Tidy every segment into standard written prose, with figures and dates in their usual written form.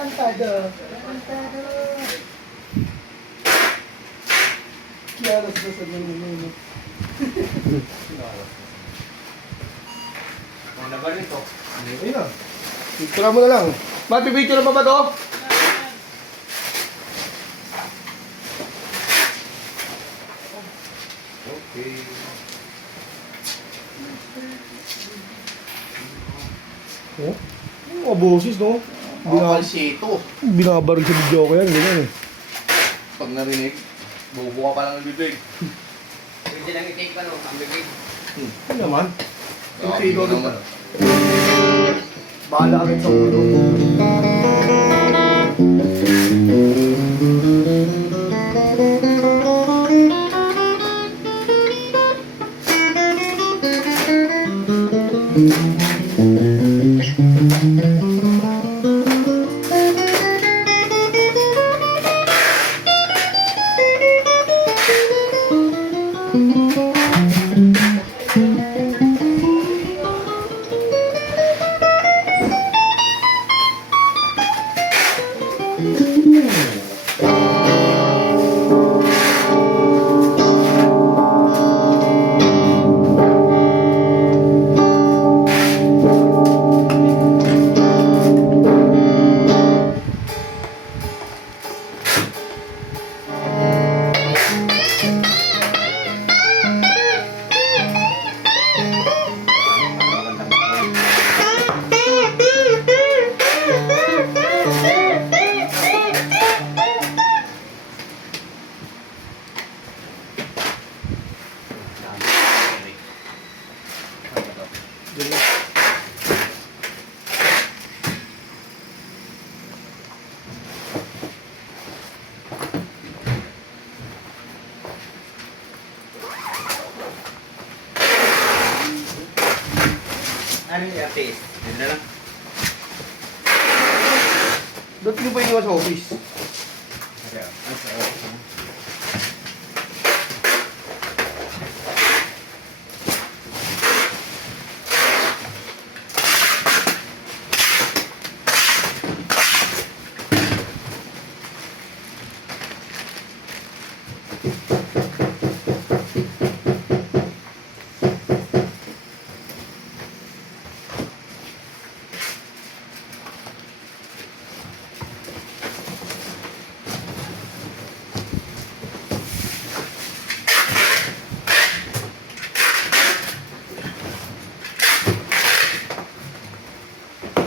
Tarantado. Tarantado. Kiaras na sa nununun. Ano na ba rito? Ayun na. Picture mo na lang. Mapipicture na ba to? Okay. Oh? Mga boses, no? Falsito. Binabarag sa video ko yan, ganyan eh. Pag narinig, bubuka pa lang ng bibig. Pwede lang i-take pa no, ang bibig. Ano naman? Grabe Ikaw naman. Bahala agad sa ulo. Ano yung artist? Yun na lang. Ba't nyo pa iniwan sa office?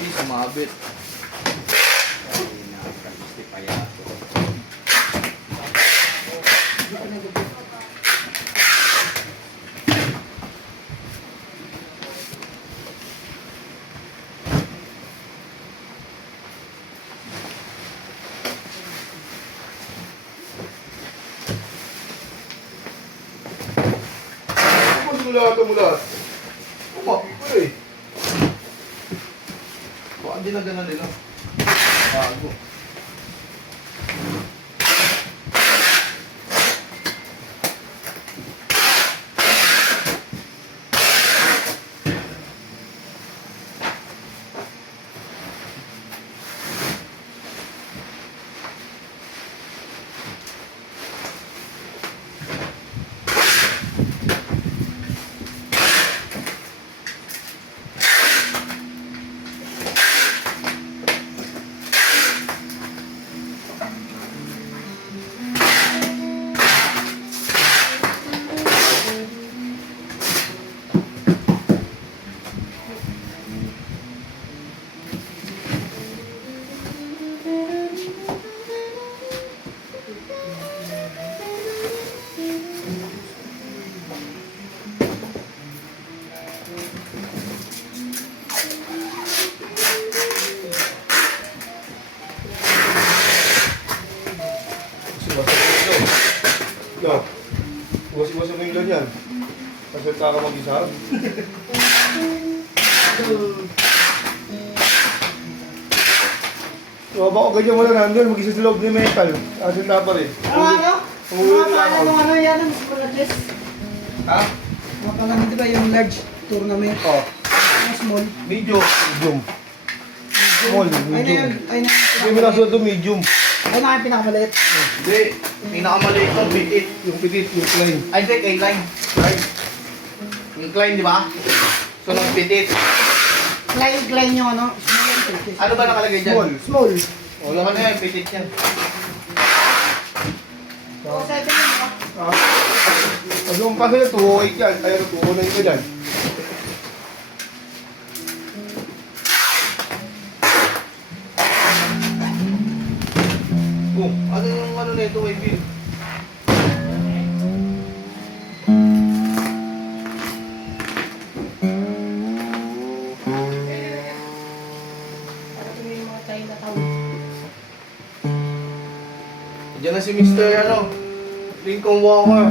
Hindi sumabit. Ay, nakakalisti pa yato. Mula. Uy. Baka din na ganun din. Bago. No. Bukas-bukas mo yung ganyan. Kasi ka mag-isa. So, baka ganyan mo na nandun, mag-isa sa loob ni Metal. Asin na pa rin. Ano? Ano yan ang small address? Ha? Mga pangalan di ba yung large tournament? Oh. Ang small. Video. Zoom. Small, Ay na yun. medium. Ay na Hindi mo yun. nasuot ito medium. Ay na yung pinakamaliit. Hindi, pinakamaliit ng bitit. Yung petit, yung klein. Ay, hindi, K-line. Right? Yung Klein, di ba? So, ng bitit. Klein yung ano. Small and petit. Ano ba nakalagay dyan? Small. Small. Wala ka na yan, bitit yan. Oo, 7 yun ba? Ah. Pag yung paso na 208 yan, ay ano, 209 ka dyan. Oh, ano yung ano na ito, may bill? Para ito yung mga China town. Diyan na si Mr. ano, Lincoln Walker.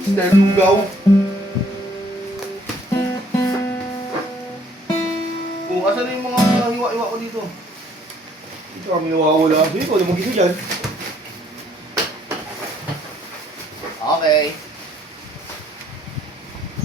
Mr. Lugaw. Oh, asan na yung mga hiwa-hiwa ko dito? Ito kami nawawala. Hindi ko, lumagis ko dyan. Okay.